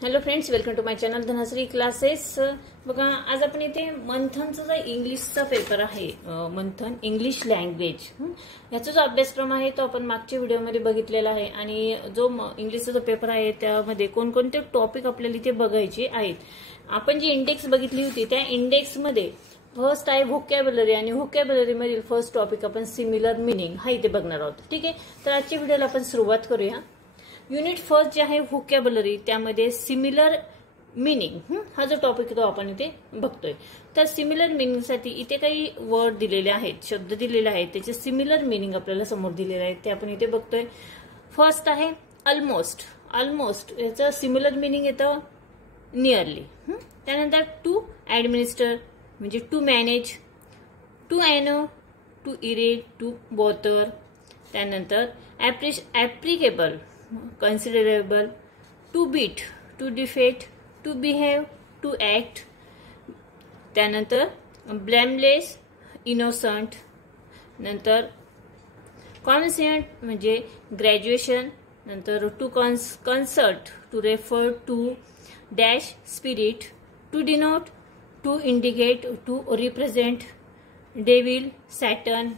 Hello friends, welcome to my channel Dhanashree classes. बघा, आज आपण इथे मंथनचा जो इंग्लिशचा पेपर आहे, मंथन इंग्लिश लँग्वेज, याचा जो अभ्यासक्रम आहे तो आपण मागच्या व्हिडिओमध्ये बघितलेला आहे। आणि जो इंग्लिशचा जो पेपर आहे त्यामध्ये कोणकोणते टॉपिक आपल्याला इथे बघायचे आहेत। आपण जी इंडेक्स बघितली होती त्या इंडेक्समध्ये फर्स्ट आहे व्होकॅब्युलरी, आणि व्होकॅब्युलरी मधील फर्स्ट टॉपिक आपण सिमिलर मिनिंग हा इथे बघणार आहोत। ठीक आहे, तर आजच्या व्हिडिओला आपण सुरुवात करूया। युनिट फर्स्ट जे आहे व्होकॅब्युलरी, त्यामध्ये सिमिलर मिनिंग हा जो टॉपिक तो आपण इथे बघतोय। तर सिमिलर मिनिंगसाठी इथे काही वर्ड दिलेले आहेत, शब्द दिलेले आहेत, त्याचे सिमिलर मिनिंग आपल्याला समोर दिलेले आहेत ते आपण इथे बघतोय। फर्स्ट आहे ऑलमोस्ट। ऑलमोस्ट याचं सिमिलर मिनिंग येतं नियरली। त्यानंतर टू ऍडमिनिस्टर म्हणजे to manage, to annoy, to irate, to bother. त्यानंतर applicable, considerable, to beat, to defeat, to behave, to act। त्यानंतर blameless, innocent। नंतर conscient म्हणजे graduation। नंतर to consult, to refer to, dash spirit, to denote, to indicate, to represent, devil, Saturn।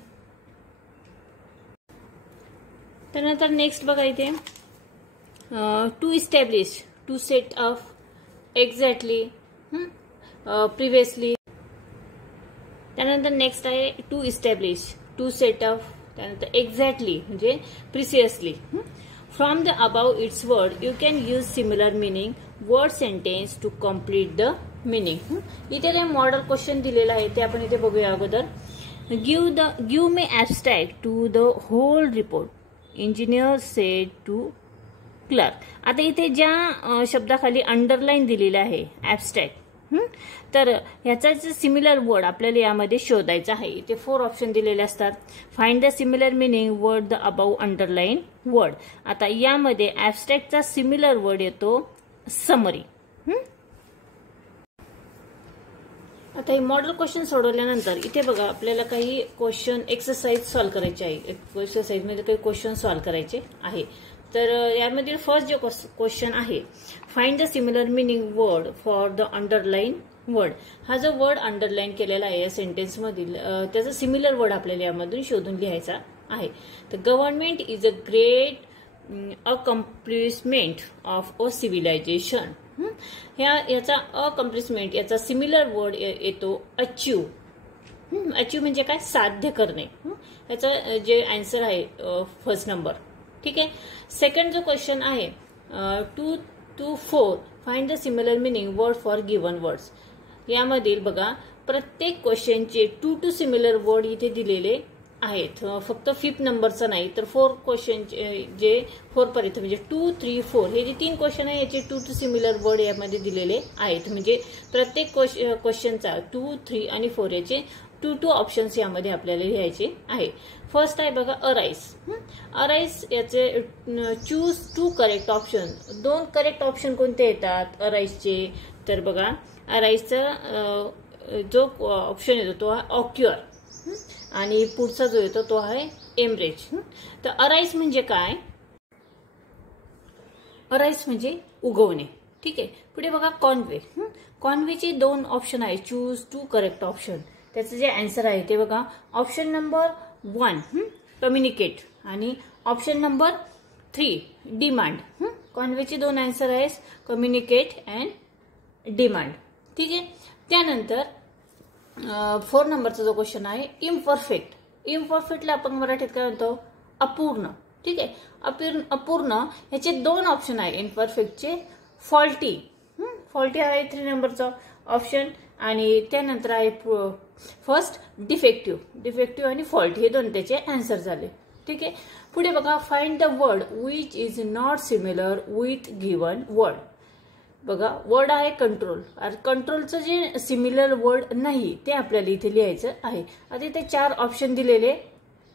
त्यानंतर next बघा इथे to establish, to set off, exactly, previously. त्यानंतर next आहे to establish, to set off, त्यानंतर exactly म्हणजे precisely. From the above its word you can use similar meaning word sentence to complete the meaning. इथे काही model question दिलेला आहे ते आपण इथे बघूया अगोदर। Give me abstract to the whole report, engineer said to clerk. आता इथे ज्या शब्दाखाली अंडरलाईन दिलेला आहे ॲब्स्ट्रॅक्ट, तर ह्याचा सिमिलर वर्ड आपल्याला यामध्ये शोधायचा आहे। इथे 4 ऑप्शन दिलेले असतात। Find the similar meaning word the above underline word. आता यामध्ये ॲब्स्ट्रॅक्टचा सिमिलर वर्ड येतो समरी। आता हे मॉडेल क्वेश्चन सोडवल्यानंतर इथे बघा आपल्याला काही क्वेश्चन एक्सरसाइज सॉल्व्ह करायचे आहे। एक्सरसाइज मध्ये काही क्वेश्चन सॉल्व्ह करायचे आहे। तर यामधील फर्स्ट जो क्वेश्चन आहे, find the similar meaning word for the underline word. हा जो वर्ड अंडरलाईन केलेला आहे या सेंटेन्स मधील, त्याचा सिमिलर वर्ड आपल्याला यामधून शोधून लिहायचा आहे। तर government is a great accomplishment of a civilisation. याचा अकम्प्लिशमेंट याचा सिमिलर वर्ड येतो अचीव। अचीव म्हणजे काय? साध्य करणे। याचा जे आन्सर आहे फर्स्ट नंबर। ठीक आहे, सेकंड जो क्वेश्चन आहे 2 to 4 find the similar meaning word for given words. यामधील बघा प्रत्येक क्वेश्चनचे 2 to सिमिलर वर्ड इथे दिलेले आहेत, फक्त 5th नंबरचा नाही। तर 4 क्वेश्चन जे 4 पर्यंत म्हणजे 2, 3, 4 हे जे 3 क्वेश्चन आहे याचे 2 to सिमिलर वर्ड यामध्ये दिलेले आहेत। म्हणजे प्रत्येक क्वेश्चनचा 2, 3 आणि 4 याचे 2 ऑप्शन्स यामध्ये आपल्याला लिहायचे आहे। फर्स्ट आहे बघा अराइज। अराइज याचे choose 2 correct option. 2 correct option कोणते येतात अराइजचे? तर बघा अराइजचा जो ऑप्शन येतो तो आहे ऑक्युअर, आणि पुढचा जो येतो तो आहे एमरेज। तर अराइज म्हणजे काय? अराइज म्हणजे उगवणे। ठीक आहे, पुढे बघा कॉन्वे। कॉन्वेचे 2 ऑप्शन आहे, चूज 2 करेक्ट ऑप्शन। त्याचं जे आन्सर आहे ते बघा ऑप्शन नंबर 1 कम्युनिकेट, आणि ऑप्शन नंबर 3 डिमांड। कॉन्वेचे 2 आन्सर आहेत, कम्युनिकेट अँड डिमांड। ठीक आहे, त्यानंतर 4 नंबरचा जो क्वेश्चन आहे इम्परफेक्ट। इम्परफेक्टला आपण मराठीत काय म्हणतो? अपूर्ण। ठीक आहे, अपूर्ण याचे 2 ऑप्शन आहे इम्परफेक्टचे, फॉल्टी। फॉल्टी आहे 3 नंबरचा ऑप्शन, आणि त्यानंतर आहे फर्स्ट डिफेक्टिव्ह। डिफेक्टिव्ह आणि फॉल्ट हे 2 त्याचे आन्सर झाले। ठीक आहे, पुढे बघा find the word which is not similar with given word. बघा वर्ड आहे कंट्रोल, कंट्रोलचं जे सिमिलर वर्ड नाही ते आपल्याला इथे लिहायचं आहे। आता इथे 4 ऑप्शन दिलेले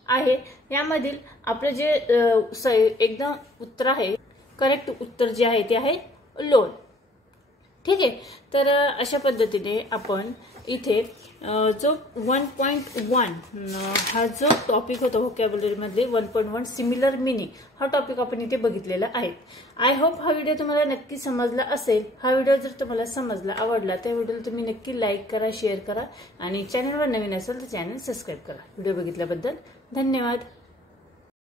आहे। यामधील आपलं जे एकदम उत्तर आहे, करेक्ट उत्तर जे आहे ते आहे लोन। ठीक आहे, तर अशा पद्धतीने आपण इथे जो 1.1 हा जो टॉपिक होता व्होकॅब्युलरी मध्ये 1.1 सिमिलर मिनिंग हा टॉपिक आपण इथे बघितलेला आहे. आय होप हा व्हिडिओ तुम्हाला नक्की समजला असेल. हा व्हिडिओ जर तुम्हाला समजला आवडला तर व्हिडिओला तुम्ही नक्की लाईक करा, शेअर करा आणि चॅनलवर नवीन असेल तर चॅनल सबस्क्राईब करा. व्हिडिओ बघितल्याबद्दल धन्यवाद.